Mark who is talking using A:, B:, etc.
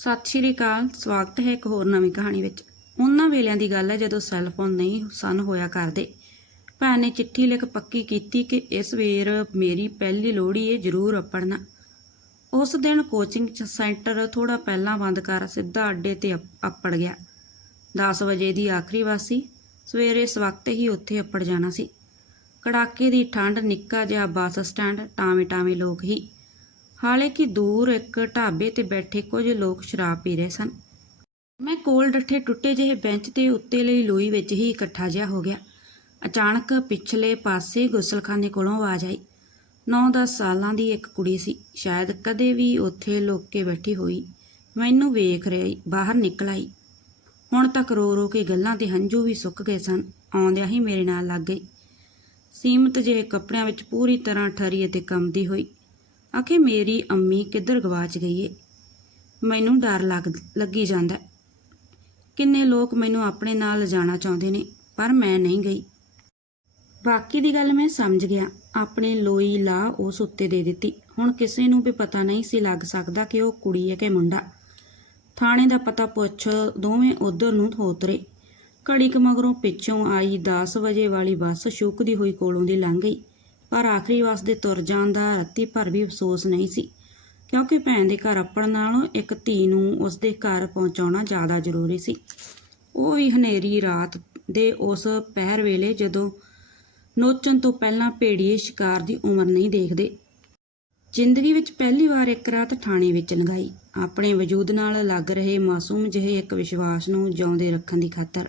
A: ਸਤਿ ਸ਼੍ਰੀ ਅਕਾਲ, ਸਵਾਗਤ ਹੈ ਇੱਕ ਹੋਰ ਨਵੀਂ ਕਹਾਣੀ ਵਿੱਚ। ਉਹਨਾਂ ਵੇਲਿਆਂ ਦੀ ਗੱਲ ਹੈ ਜਦੋਂ ਸੈੱਲ ਫੋਨ ਨਹੀਂ ਸਨ ਹੋਇਆ ਕਰਦੇ। ਭੈਣ ਨੇ ਚਿੱਠੀ ਲਿਖ ਪੱਕੀ ਕੀਤੀ ਕਿ ਇਸ ਵੇਰ ਮੇਰੀ ਪਹਿਲੀ ਲੋਹੜੀ ਏ ਜ਼ਰੂਰ ਅੱਪੜਨਾ। ਉਸ ਦਿਨ ਕੋਚਿੰਗ ਸੈਂਟਰ ਥੋੜਾ ਪਹਿਲਾਂ ਬੰਦ ਕਰ ਸਿੱਧਾ ਅੱਡੇ ਤੇ ਅੱਪ- ਅੱਪੜ ਗਿਆ। 10 ਵਜੇ ਦੀ ਆਖਰੀ ਵਾਸੀ ਸਵੇਰੇ ਇਸ ਵਕਤ ਹੀ ਉੱਥੇ ਅੱਪੜ ਜਾਣਾ ਸੀ। ਕੜਾਕੇ ਦੀ ਠੰਡ ਨਿੱਕਾ ਜਿਹਾ ਬੱਸ ਸਟੈਂਡ ਟਾਵੇਂ ਟਾਵੇਂ ਲੋਕ ਹੀ। ਹਾਲੇ ਕਿ ਦੂਰ ਇੱਕ ਢਾਬੇ ਤੇ ਬੈਠੇ ਕੁਝ ਲੋਕ ਸ਼ਰਾਬ ਪੀ ਰਹੇ ਸਨ। ਮੈਂ ਕੋਲ ਡੱਠੇ ਟੁੱਟੇ ਜਿਹੇ ਬੈਂਚ ਤੇ ਉੱਤੇ ਲਈ ਲੋਈ ਵਿੱਚ ਹੀ ਇਕੱਠਾ ਜਿਹਾ ਹੋ ਗਿਆ। ਅਚਾਨਕ ਪਿਛਲੇ ਪਾਸੇ ਗੁਸਲਖਾਨੇ ਕੋਲੋਂ ਆਵਾਜ਼ ਆਈ। 9-10 ਸਾਲਾਂ ਦੀ ਇੱਕ ਕੁੜੀ ਸੀ। ਸ਼ਾਇਦ ਕਦੇ ਵੀ ਉੱਥੇ ਲੁੱਕ ਕੇ ਬੈਠੀ ਹੋਈ। ਮੈਨੂੰ ਵੇਖ ਰਹੀ ਬਾਹਰ ਨਿਕਲ ਆਈ। ਹੁਣ ਤੱਕ ਰੋ ਰੋ ਕੇ ਗੱਲਾਂ ਤੇ ਹੰਝੂ ਵੀ ਸੁੱਕ ਗਏ ਸਨ। ਆਉਂਦਿਆਂ ਹੀ ਮੇਰੇ ਨਾਲ ਲੱਗ ਗਈ। ਸੀਮਤ ਜਿਹੇ ਕੱਪੜਿਆਂ ਵਿੱਚ ਪੂਰੀ ਤਰ੍ਹਾਂ ਠਰੀ ਅਤੇ ਕੰਮਦੀ ਹੋਈ। ਆਖੇ, ਮੇਰੀ ਅੰਮੀ ਕਿੱਧਰ ਗਵਾਚ ਗਈ ਏ? ਮੈਨੂੰ ਡਰ ਲੱਗ, ਲੱਗੀ ਜਾਂਦਾ ਕਿੰਨੇ ਲੋਕ ਮੈਨੂੰ ਆਪਣੇ ਨਾਲ ਲਿਜਾਣਾ ਚਾਹੁੰਦੇ ਨੇ, ਪਰ ਮੈਂ ਨਹੀਂ ਗਈ। ਬਾਕੀ ਦੀ ਗੱਲ ਮੈਂ ਸਮਝ ਗਿਆ। ਆਪਣੇ ਲੋਈ ਲਾ ਉਸ ਉੱਤੇ ਦੇ ਦਿੱਤੀ। ਹੁਣ ਕਿਸੇ ਨੂੰ ਵੀ ਪਤਾ ਨਹੀਂ ਸੀ ਲੱਗ ਸਕਦਾ ਕਿ ਉਹ ਕੁੜੀ ਹੈ ਕਿ ਮੁੰਡਾ। ਥਾਣੇ ਦਾ ਪਤਾ ਪੁੱਛ ਦੋਵੇਂ ਉਧਰ ਨੂੰ ਉਤਰੇ ਘੜੀ ਕੁ ਮਗਰੋਂ ਪਿੱਛੋਂ ਆਈ 10 ਵਜੇ ਵਾਲੀ ਬੱਸ ਸ਼ੁਕਦੀ ਹੋਈ ਕੋਲੋਂ ਦੀ ਲੰਘ ਗਈ। ਪਰ ਆਖਰੀ ਬੱਸ ਦੇ ਤੁਰ ਜਾਣ ਦਾ ਰੱਤੀ ਭਰ ਵੀ ਅਫਸੋਸ ਨਹੀਂ ਸੀ। ਕਿਉਂਕਿ ਭੈਣ ਦੇ ਘਰ ਅੱਪਣ ਨਾਲੋਂ ਇੱਕ ਧੀ ਨੂੰ ਉਸ ਦੇ ਘਰ ਪਹੁੰਚਾਉਣਾ ਜ਼ਿਆਦਾ ਜ਼ਰੂਰੀ ਸੀ। ਉਹ ਵੀ ਹਨੇਰੀ ਰਾਤ ਦੇ ਉਸ ਪਹਿਰ ਵੇਲੇ ਜਦੋਂ ਨੋਚਣ ਤੋਂ ਪਹਿਲਾਂ ਭੇੜੀਏ ਸ਼ਿਕਾਰ ਦੀ ਉਮਰ ਨਹੀਂ ਦੇਖਦੇ। ਜ਼ਿੰਦਗੀ ਵਿੱਚ ਪਹਿਲੀ ਵਾਰ ਇੱਕ ਰਾਤ ਥਾਣੇ ਵਿੱਚ ਲੰਘਾਈ। ਆਪਣੇ ਵਜੂਦ ਨਾਲ ਲੱਗ ਰਹੇ ਮਾਸੂਮ ਜਿਹੇ ਇੱਕ ਵਿਸ਼ਵਾਸ ਨੂੰ ਜਿਉਂਦੇ ਰੱਖਣ ਦੀ ਖਾਤਰ।